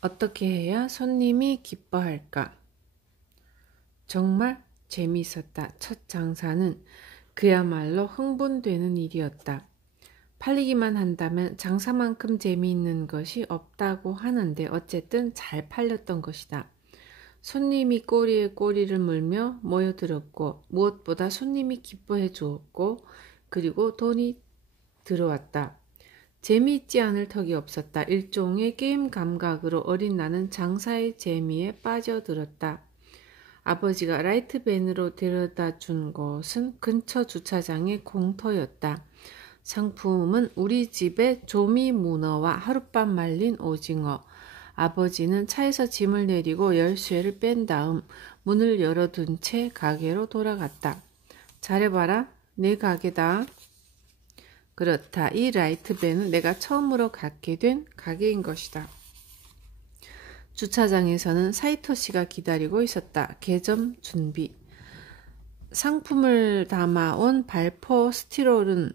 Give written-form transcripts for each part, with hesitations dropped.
어떻게 해야 손님이 기뻐할까? 정말 재미있었다. 첫 장사는 그야말로 흥분되는 일이었다. 팔리기만 한다면 장사만큼 재미있는 것이 없다고 하는데 어쨌든 잘 팔렸던 것이다. 손님이 꼬리에 꼬리를 물며 모여들었고 무엇보다 손님이 기뻐해 주었고 그리고 돈이 들어왔다. 재미있지 않을 턱이 없었다. 일종의 게임 감각으로 어린 나는 장사의 재미에 빠져들었다. 아버지가 라이트밴으로 데려다 준 곳은 근처 주차장의 공터였다. 상품은 우리 집의 조미 문어와 하룻밤 말린 오징어. 아버지는 차에서 짐을 내리고 열쇠를 뺀 다음 문을 열어둔 채 가게로 돌아갔다. 잘해봐라. 내 가게다. 그렇다. 이 라이트밴은 내가 처음으로 갖게 된 가게인 것이다. 주차장에서는 사이토 씨가 기다리고 있었다. 개점 준비. 상품을 담아온 발포 스티롤은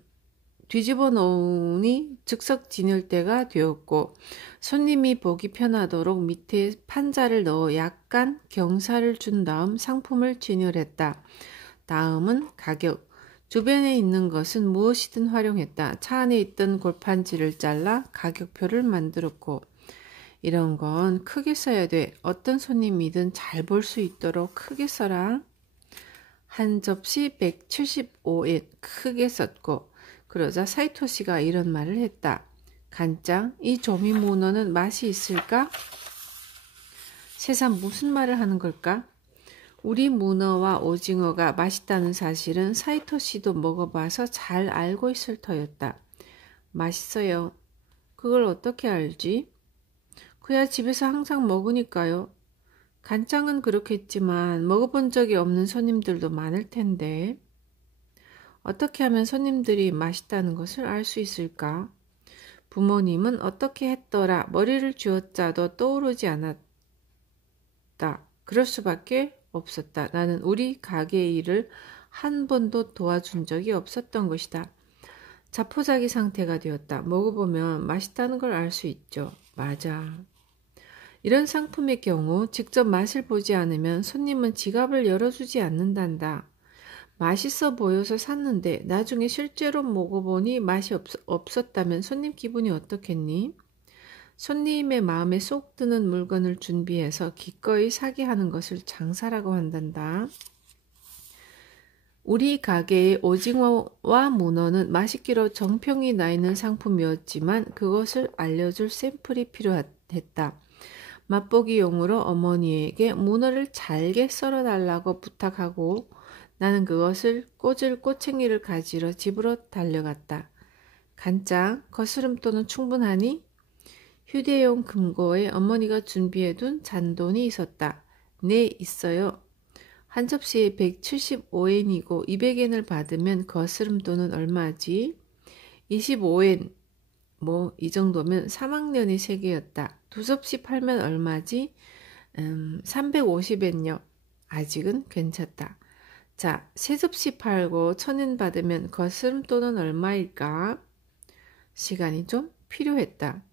뒤집어 놓으니 즉석 진열대가 되었고 손님이 보기 편하도록 밑에 판자를 넣어 약간 경사를 준 다음 상품을 진열했다. 다음은 가격. 주변에 있는 것은 무엇이든 활용했다. 차 안에 있던 골판지를 잘라 가격표를 만들었고 이런 건 크게 써야 돼. 어떤 손님이든 잘 볼 수 있도록 크게 써라. 한 접시 175엔 크게 썼고 그러자 사이토 씨가 이런 말을 했다. 간장, 이 조미 문어는 맛이 있을까? 세상 무슨 말을 하는 걸까? 우리 문어와 오징어가 맛있다는 사실은 사이토 씨도 먹어봐서 잘 알고 있을 터였다. 맛있어요. 그걸 어떻게 알지? 그야 집에서 항상 먹으니까요. 간장은 그렇겠지만 먹어본 적이 없는 손님들도 많을 텐데 어떻게 하면 손님들이 맛있다는 것을 알 수 있을까? 부모님은 어떻게 했더라 머리를 쥐어짜도 떠오르지 않았다. 그럴 수밖에 없었다. 나는 우리 가게 일을 한 번도 도와준 적이 없었던 것이다. 자포자기 상태가 되었다. 먹어보면 맛있다는 걸 알 수 있죠. 맞아. 이런 상품의 경우 직접 맛을 보지 않으면 손님은 지갑을 열어주지 않는단다. 맛있어 보여서 샀는데 나중에 실제로 먹어보니 맛이 없었다면 손님 기분이 어떻겠니? 손님의 마음에 쏙 드는 물건을 준비해서 기꺼이 사게 하는 것을 장사라고 한단다. 우리 가게의 오징어와 문어는 맛있기로 정평이 나 있는 상품이었지만 그것을 알려줄 샘플이 필요했다. 맛보기용으로 어머니에게 문어를 잘게 썰어달라고 부탁하고 나는 그것을 꽂을 꼬챙이를 가지러 집으로 달려갔다. 간장, 거스름돈은 충분하니? 휴대용 금고에 어머니가 준비해둔 잔돈이 있었다. 네, 있어요. 한 접시에 175엔이고 200엔을 받으면 거스름돈은 얼마지? 25엔. 뭐 이 정도면 3학년이 3개였다. 두 접시 팔면 얼마지? 350엔요. 아직은 괜찮다. 자, 세 접시 팔고 1000엔 받으면 거스름돈은 얼마일까? 시간이 좀 필요했다.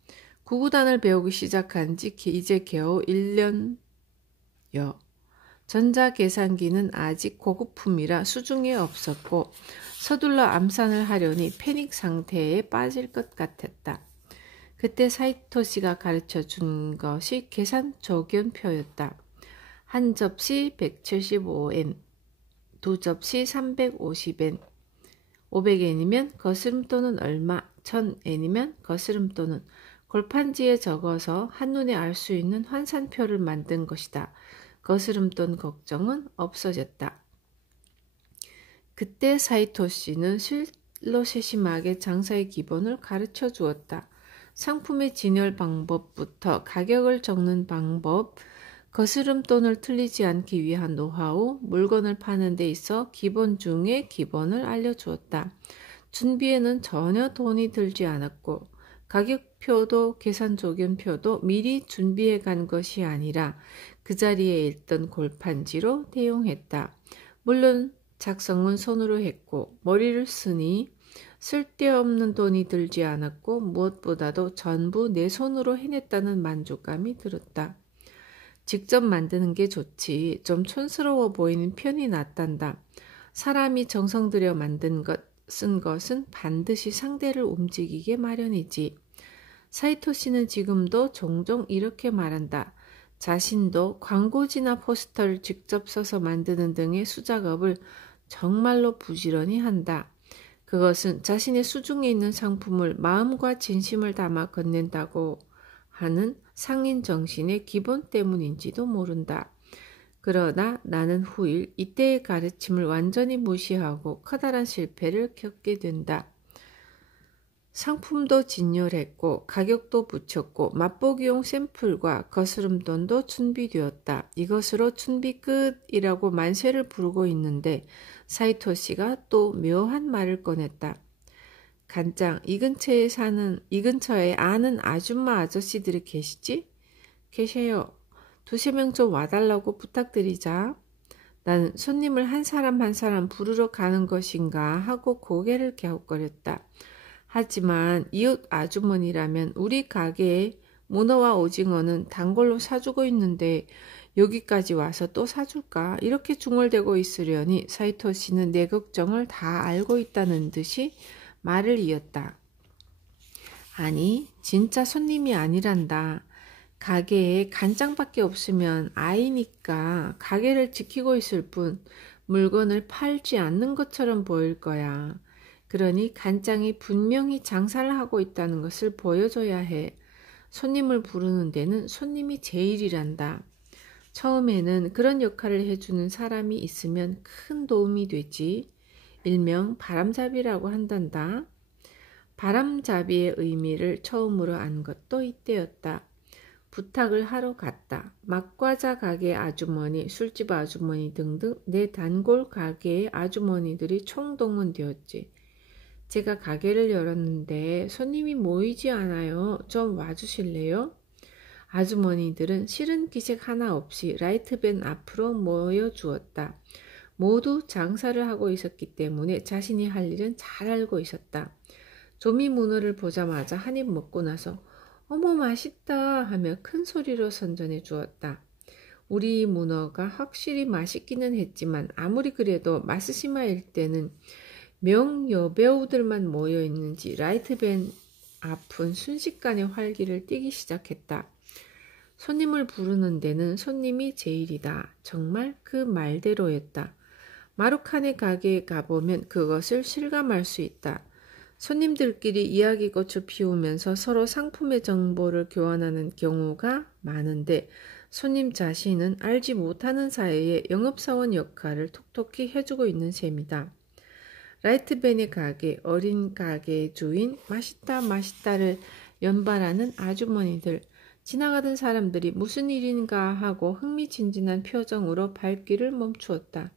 구구단을 배우기 시작한 지 이제 겨우 1년여. 전자계산기는 아직 고급품이라 수중에 없었고 서둘러 암산을 하려니 패닉 상태에 빠질 것 같았다. 그때 사이토 씨가 가르쳐 준 것이 계산 조견표였다. 한 접시 175엔, 두 접시 350엔, 500엔이면 거스름돈은 얼마, 1000엔이면 거스름돈은 골판지에 적어서 한눈에 알 수 있는 환산표를 만든 것이다. 거스름돈 걱정은 없어졌다. 그때 사이토 씨는 실로 세심하게 장사의 기본을 가르쳐 주었다. 상품의 진열 방법부터 가격을 적는 방법, 거스름돈을 틀리지 않기 위한 노하우, 물건을 파는 데 있어 기본 중에 기본을 알려주었다. 준비에는 전혀 돈이 들지 않았고 가격표도 계산조견표도 미리 준비해 간 것이 아니라 그 자리에 있던 골판지로 대용했다. 물론 작성은 손으로 했고 머리를 쓰니 쓸데없는 돈이 들지 않았고 무엇보다도 전부 내 손으로 해냈다는 만족감이 들었다. 직접 만드는 게 좋지. 좀 촌스러워 보이는 편이 낫단다. 사람이 정성 들여 만든 것, 쓴 것은 반드시 상대를 움직이게 마련이지. 사이토 씨는 지금도 종종 이렇게 말한다. 자신도 광고지나 포스터를 직접 써서 만드는 등의 수작업을 정말로 부지런히 한다. 그것은 자신의 수중에 있는 상품을 마음과 진심을 담아 건넨다고 하는 상인 정신의 기본 때문인지도 모른다. 그러나 나는 후일 이때의 가르침을 완전히 무시하고 커다란 실패를 겪게 된다. 상품도 진열했고 가격도 붙였고 맛보기용 샘플과 거스름돈도 준비되었다. 이것으로 준비 끝이라고 만세를 부르고 있는데 사이토 씨가 또 묘한 말을 꺼냈다. 간장, 이 근처에 아는 아줌마 아저씨들이 계시지? 계세요. 두세 명 좀 와달라고 부탁드리자. 나는 손님을 한 사람 한 사람 부르러 가는 것인가 하고 고개를 갸웃거렸다. 하지만 이웃 아주머니라면 우리 가게에 문어와 오징어는 단골로 사주고 있는데 여기까지 와서 또 사줄까? 이렇게 중얼대고 있으려니 사이토 씨는 내 걱정을 다 알고 있다는 듯이 말을 이었다. 아니, 진짜 손님이 아니란다. 가게에 간장밖에 없으면 아이니까 가게를 지키고 있을 뿐 물건을 팔지 않는 것처럼 보일 거야. 그러니 간장이 분명히 장사를 하고 있다는 것을 보여줘야 해. 손님을 부르는 데는 손님이 제일이란다. 처음에는 그런 역할을 해주는 사람이 있으면 큰 도움이 되지. 일명 바람잡이라고 한단다. 바람잡이의 의미를 처음으로 안 것도 이때였다. 부탁을 하러 갔다. 막과자 가게 아주머니, 술집 아주머니 등등 내 단골 가게의 아주머니들이 총동원되었지. 제가 가게를 열었는데 손님이 모이지 않아요. 좀 와주실래요? 아주머니들은 싫은 기색 하나 없이 라이트밴 앞으로 모여주었다. 모두 장사를 하고 있었기 때문에 자신이 할 일은 잘 알고 있었다. 조미 문어를 보자마자 한 입 먹고 나서 어머 맛있다 하며 큰 소리로 선전해 주었다. 우리 문어가 확실히 맛있기는 했지만 아무리 그래도 마스시마일 때는 명여배우들만 모여있는지 라이트밴 앞은 순식간에 활기를 띠기 시작했다. 손님을 부르는 데는 손님이 제일이다. 정말 그 말대로였다. 마루칸의 가게에 가보면 그것을 실감할 수 있다. 손님들끼리 이야기꽃을 피우면서 서로 상품의 정보를 교환하는 경우가 많은데 손님 자신은 알지 못하는 사이에 영업사원 역할을 톡톡히 해주고 있는 셈이다. 라이트밴의 가게, 어린 가게의 주인, 맛있다 맛있다를 연발하는 아주머니들, 지나가던 사람들이 무슨 일인가 하고 흥미진진한 표정으로 발길을 멈추었다.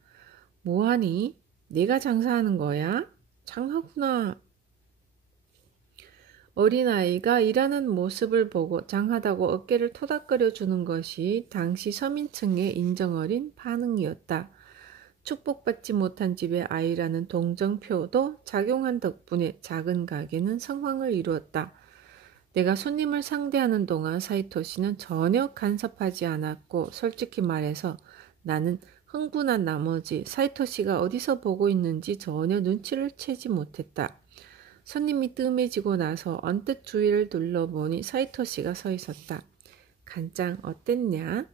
뭐하니? 내가 장사하는 거야? 장하구나. 어린아이가 일하는 모습을 보고 장하다고 어깨를 토닥거려 주는 것이 당시 서민층의 인정어린 반응이었다. 축복받지 못한 집의 아이라는 동정표도 작용한 덕분에 작은 가게는 성황을 이루었다. 내가 손님을 상대하는 동안 사이토 씨는 전혀 간섭하지 않았고 솔직히 말해서 나는 흥분한 나머지 사이토 씨가 어디서 보고 있는지 전혀 눈치를 채지 못했다. 손님이 뜸해지고 나서 언뜻 주위를 둘러보니 사이토 씨가 서 있었다. 간장 어땠냐?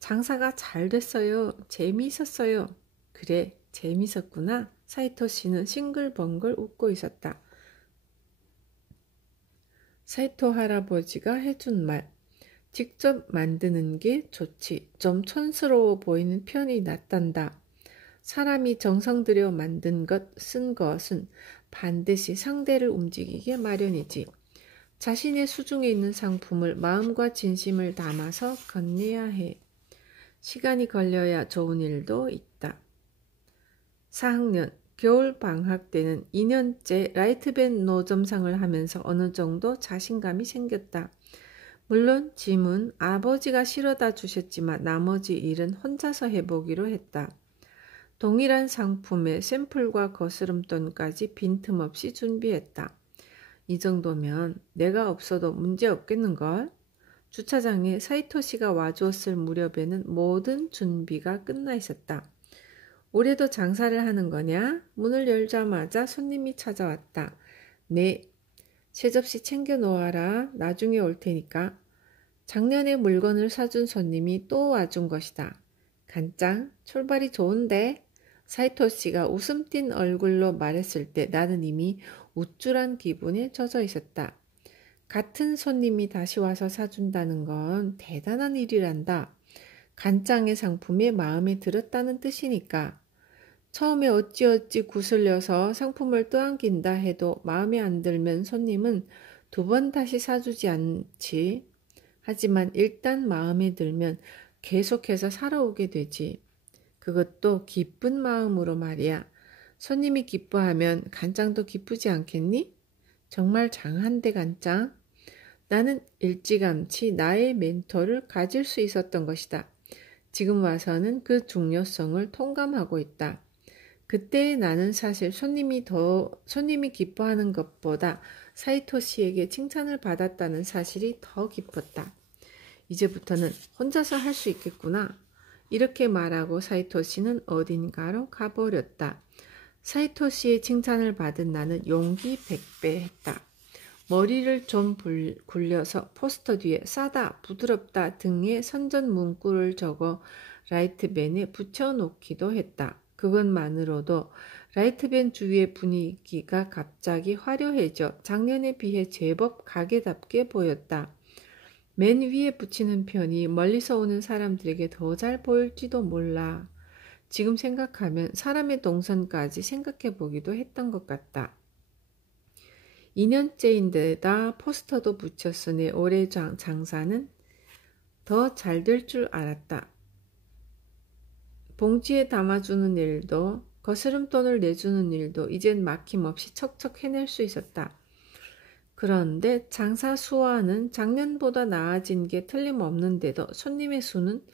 장사가 잘 됐어요. 재미있었어요. 그래, 재미있었구나. 사이토 씨는 싱글벙글 웃고 있었다. 사이토 할아버지가 해준 말. 직접 만드는 게 좋지. 좀 촌스러워 보이는 편이 낫단다. 사람이 정성 들여 만든 것, 쓴 것은 반드시 상대를 움직이게 마련이지. 자신의 수중에 있는 상품을 마음과 진심을 담아서 건네야 해. 시간이 걸려야 좋은 일도 있다. 4학년 겨울 방학 때는 2년째 라이트밴 노점상을 하면서 어느 정도 자신감이 생겼다. 물론 짐은 아버지가 실어다 주셨지만 나머지 일은 혼자서 해보기로 했다. 동일한 상품의 샘플과 거스름돈까지 빈틈없이 준비했다. 이 정도면 내가 없어도 문제 없겠는걸? 주차장에 사이토시가 와주었을 무렵에는 모든 준비가 끝나 있었다. 올해도 장사를 하는 거냐? 문을 열자마자 손님이 찾아왔다. 네, 세 접시 챙겨 놓아라. 나중에 올 테니까. 작년에 물건을 사준 손님이 또 와준 것이다. 간장, 출발이 좋은데? 사이토시가 웃음 띤 얼굴로 말했을 때 나는 이미 우쭐한 기분에 젖어 있었다. 같은 손님이 다시 와서 사준다는 건 대단한 일이란다. 간장의 상품이 마음에 들었다는 뜻이니까. 처음에 어찌어찌 구슬려서 상품을 떠안긴다 해도 마음에 안 들면 손님은 두 번 다시 사주지 않지. 하지만 일단 마음에 들면 계속해서 살아오게 되지. 그것도 기쁜 마음으로 말이야. 손님이 기뻐하면 간장도 기쁘지 않겠니? 정말 장한데 간장. 나는 일찌감치 나의 멘토를 가질 수 있었던 것이다. 지금 와서는 그 중요성을 통감하고 있다. 그때 나는 사실 손님이 기뻐하는 것보다 사이토시에게 칭찬을 받았다는 사실이 더 기뻤다. 이제부터는 혼자서 할 수 있겠구나. 이렇게 말하고 사이토시는 어딘가로 가버렸다. 사이토시의 칭찬을 받은 나는 용기 100배 했다. 머리를 좀 굴려서 포스터 뒤에 싸다, 부드럽다 등의 선전 문구를 적어 라이트밴에 붙여놓기도 했다. 그것만으로도 라이트밴 주위의 분위기가 갑자기 화려해져 작년에 비해 제법 가게답게 보였다. 맨 위에 붙이는 편이 멀리서 오는 사람들에게 더 잘 보일지도 몰라. 지금 생각하면 사람의 동선까지 생각해 보기도 했던 것 같다. 2년째인데다 포스터도 붙였으니 올해 장사는 더 잘 될 줄 알았다. 봉지에 담아주는 일도 거스름돈을 내주는 일도 이젠 막힘없이 척척 해낼 수 있었다. 그런데 장사 수완은 작년보다 나아진 게 틀림없는데도 손님의 수는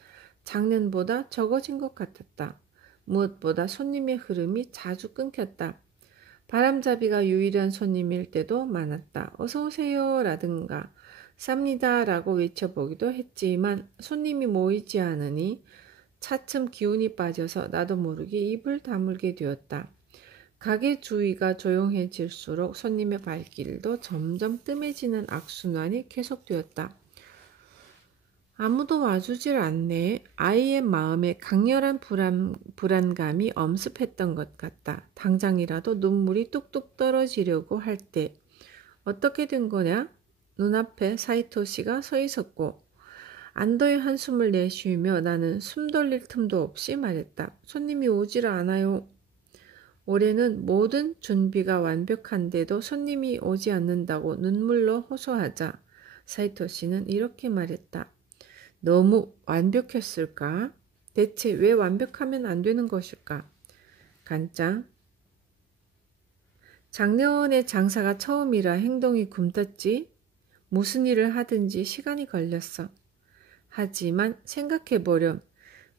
작년보다 적어진 것 같았다. 무엇보다 손님의 흐름이 자주 끊겼다. 바람잡이가 유일한 손님일 때도 많았다. 어서오세요 라든가 쌉니다 라고 외쳐보기도 했지만 손님이 모이지 않으니 차츰 기운이 빠져서 나도 모르게 입을 다물게 되었다. 가게 주위가 조용해질수록 손님의 발길도 점점 뜸해지는 악순환이 계속되었다. 아무도 와주질 않네. 아이의 마음에 강렬한 불안감이 엄습했던 것 같다. 당장이라도 눈물이 뚝뚝 떨어지려고 할 때 어떻게 된 거냐? 눈앞에 사이토시가 서 있었고 안도의 한숨을 내쉬며 나는 숨 돌릴 틈도 없이 말했다. 손님이 오질 않아요. 올해는 모든 준비가 완벽한데도 손님이 오지 않는다고 눈물로 호소하자 사이토시는 이렇게 말했다. 너무 완벽했을까? 대체 왜 완벽하면 안 되는 것일까? 간장. 작년에 장사가 처음이라 행동이 굼떴지. 무슨 일을 하든지 시간이 걸렸어. 하지만 생각해보렴.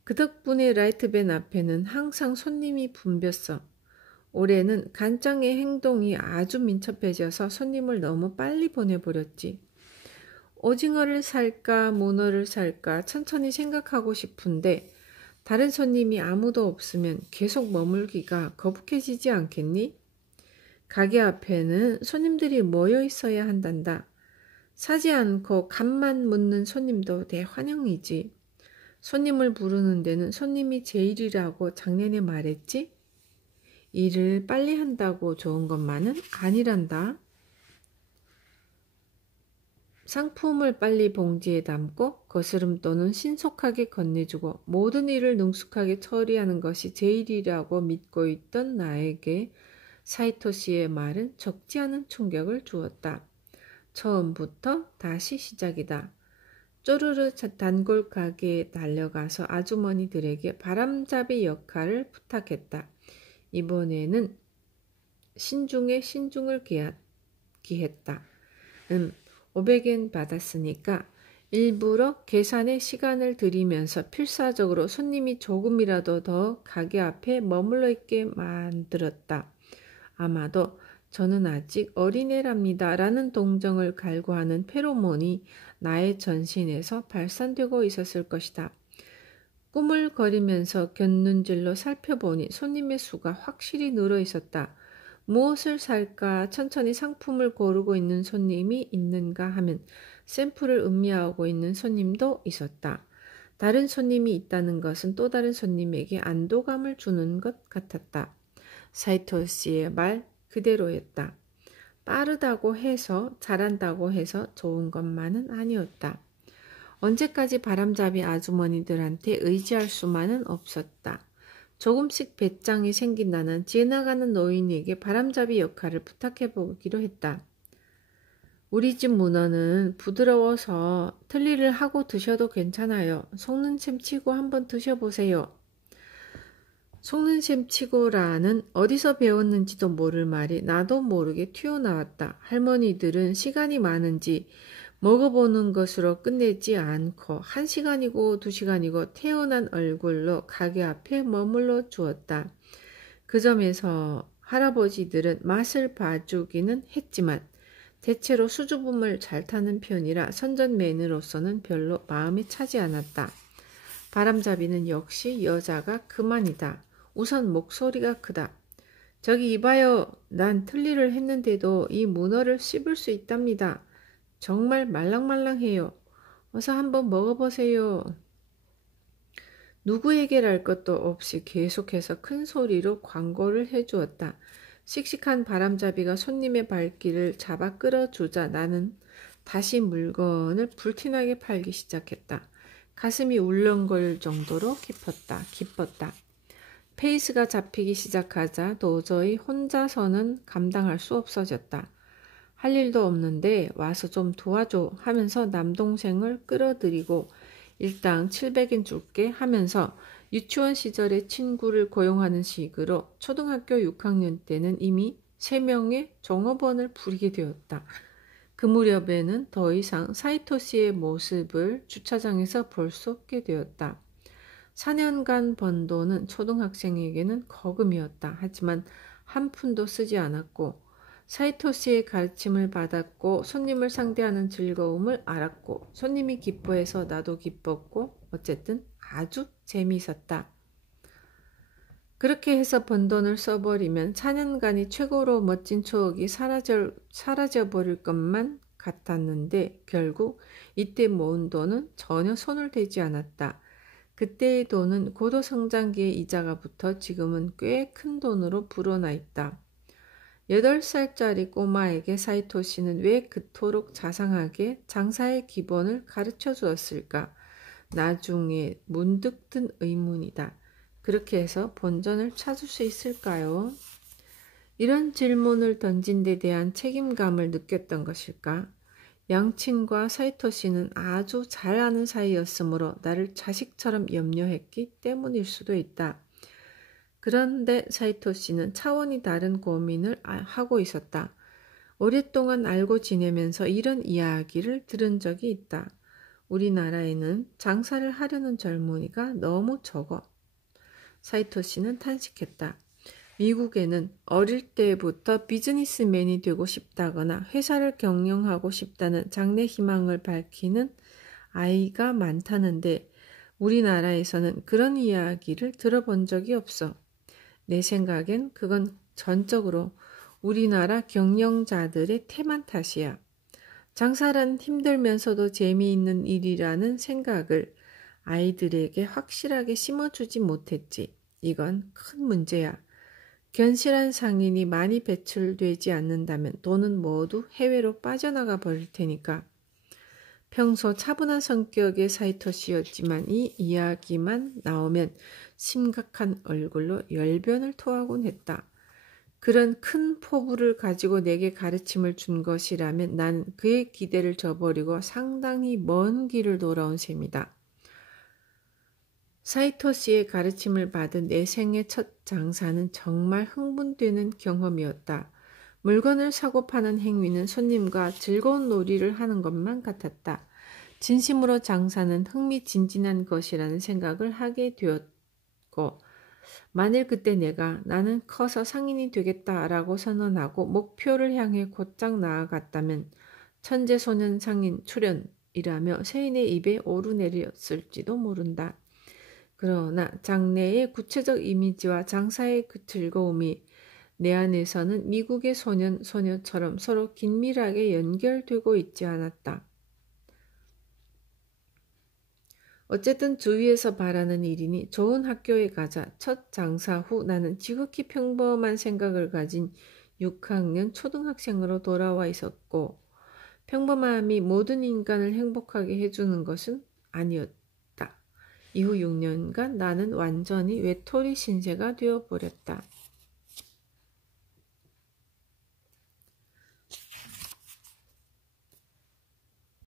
그 덕분에 라이트밴 앞에는 항상 손님이 붐볐어. 올해는 간장의 행동이 아주 민첩해져서 손님을 너무 빨리 보내버렸지. 오징어를 살까 문어를 살까 천천히 생각하고 싶은데 다른 손님이 아무도 없으면 계속 머물기가 거북해지지 않겠니? 가게 앞에는 손님들이 모여 있어야 한단다. 사지 않고 간만 묻는 손님도 대환영이지. 손님을 부르는 데는 손님이 제일이라고 작년에 말했지? 일을 빨리 한다고 좋은 것만은 아니란다. 상품을 빨리 봉지에 담고 거스름돈은 신속하게 건네주고 모든 일을 능숙하게 처리하는 것이 제일이라고 믿고 있던 나에게 사이토시의 말은 적지 않은 충격을 주었다. 처음부터 다시 시작이다. 쪼르르 단골 가게에 달려가서 아주머니들에게 바람잡이 역할을 부탁했다. 이번에는 신중에 신중을 기했다. 500엔 받았으니까 일부러 계산에 시간을 들이면서 필사적으로 손님이 조금이라도 더 가게 앞에 머물러 있게 만들었다. 아마도 저는 아직 어린애랍니다. 라는 동정을 갈구하는 페로몬이 나의 전신에서 발산되고 있었을 것이다. 꾸물거리면서 곁눈질로 살펴보니 손님의 수가 확실히 늘어 있었다. 무엇을 살까 천천히 상품을 고르고 있는 손님이 있는가 하면 샘플을 음미하고 있는 손님도 있었다. 다른 손님이 있다는 것은 또 다른 손님에게 안도감을 주는 것 같았다. 사이토 씨의 말 그대로였다. 빠르다고 해서 잘한다고 해서 좋은 것만은 아니었다. 언제까지 바람잡이 아주머니들한테 의지할 수만은 없었다. 조금씩 배짱이 생긴 나는 지나가는 노인에게 바람잡이 역할을 부탁해보기로 했다. 우리 집 문어는 부드러워서 틀니를 하고 드셔도 괜찮아요. 속는 셈 치고 한번 드셔보세요. 속는 셈 치고라는 어디서 배웠는지도 모를 말이 나도 모르게 튀어나왔다. 할머니들은 시간이 많은지 먹어보는 것으로 끝내지 않고 1시간이고 2시간이고 태어난 얼굴로 가게 앞에 머물러 주었다. 그 점에서 할아버지들은 맛을 봐주기는 했지만 대체로 수줍음을 잘 타는 편이라 선전매너로서는 별로 마음에 차지 않았다. 바람잡이는 역시 여자가 그만이다. 우선 목소리가 크다. 저기 이봐요. 난 틀니를 했는데도 이 문어를 씹을 수 있답니다. 정말 말랑말랑해요. 어서 한번 먹어보세요. 누구에게랄 것도 없이 계속해서 큰 소리로 광고를 해주었다. 씩씩한 바람잡이가 손님의 발길을 잡아 끌어주자 나는 다시 물건을 불티나게 팔기 시작했다. 가슴이 울렁거릴 정도로 기뻤다. 페이스가 잡히기 시작하자 도저히 혼자서는 감당할 수 없어졌다. 할 일도 없는데 와서 좀 도와줘 하면서 남동생을 끌어들이고 일당 700엔 줄게 하면서 유치원 시절에 친구를 고용하는 식으로 초등학교 6학년 때는 이미 3명의 종업원을 부리게 되었다. 그 무렵에는 더 이상 사이토 씨의 모습을 주차장에서 볼 수 없게 되었다. 4년간 번 돈은 초등학생에게는 거금이었다. 하지만 한 푼도 쓰지 않았고 사이토 씨의 가르침을 받았고 손님을 상대하는 즐거움을 알았고 손님이 기뻐해서 나도 기뻤고 어쨌든 아주 재미있었다. 그렇게 해서 번 돈을 써버리면 4년간이 최고로 멋진 추억이 사라져버릴 것만 같았는데 결국 이때 모은 돈은 전혀 손을 대지 않았다. 그때의 돈은 고도 성장기의 이자가 붙어 지금은 꽤 큰 돈으로 불어나 있다. 8살짜리 꼬마에게 사이토 씨는 왜 그토록 자상하게 장사의 기본을 가르쳐 주었을까? 나중에 문득 든 의문이다. 그렇게 해서 본전을 찾을 수 있을까요? 이런 질문을 던진 데 대한 책임감을 느꼈던 것일까? 양친과 사이토 씨는 아주 잘 아는 사이였으므로 나를 자식처럼 염려했기 때문일 수도 있다. 그런데 사이토 씨는 차원이 다른 고민을 하고 있었다. 오랫동안 알고 지내면서 이런 이야기를 들은 적이 있다. 우리나라에는 장사를 하려는 젊은이가 너무 적어. 사이토 씨는 탄식했다. 미국에는 어릴 때부터 비즈니스맨이 되고 싶다거나 회사를 경영하고 싶다는 장래 희망을 밝히는 아이가 많다는데 우리나라에서는 그런 이야기를 들어본 적이 없어. 내 생각엔 그건 전적으로 우리나라 경영자들의 태만 탓이야. 장사란 힘들면서도 재미있는 일이라는 생각을 아이들에게 확실하게 심어주지 못했지. 이건 큰 문제야. 견실한 상인이 많이 배출되지 않는다면 돈은 모두 해외로 빠져나가 버릴 테니까. 평소 차분한 성격의 사이토 씨였지만 이 이야기만 나오면 심각한 얼굴로 열변을 토하곤 했다. 그런 큰 포부를 가지고 내게 가르침을 준 것이라면 난 그의 기대를 저버리고 상당히 먼 길을 돌아온 셈이다. 사이토 씨의 가르침을 받은 내 생애 첫 장사는 정말 흥분되는 경험이었다. 물건을 사고 파는 행위는 손님과 즐거운 놀이를 하는 것만 같았다. 진심으로 장사는 흥미진진한 것이라는 생각을 하게 되었고, 만일 그때 내가 나는 커서 상인이 되겠다라고 선언하고 목표를 향해 곧장 나아갔다면 천재소년 상인 출연이라며 세인의 입에 오르내렸을지도 모른다. 그러나 장래의 구체적 이미지와 장사의 그 즐거움이 내 안에서는 미국의 소년, 소녀처럼 서로 긴밀하게 연결되고 있지 않았다. 어쨌든 주위에서 바라는 일이니 좋은 학교에 가자. 첫 장사 후 나는 지극히 평범한 생각을 가진 6학년 초등학생으로 돌아와 있었고, 평범함이 모든 인간을 행복하게 해주는 것은 아니었다. 이후 6년간 나는 완전히 외톨이 신세가 되어버렸다.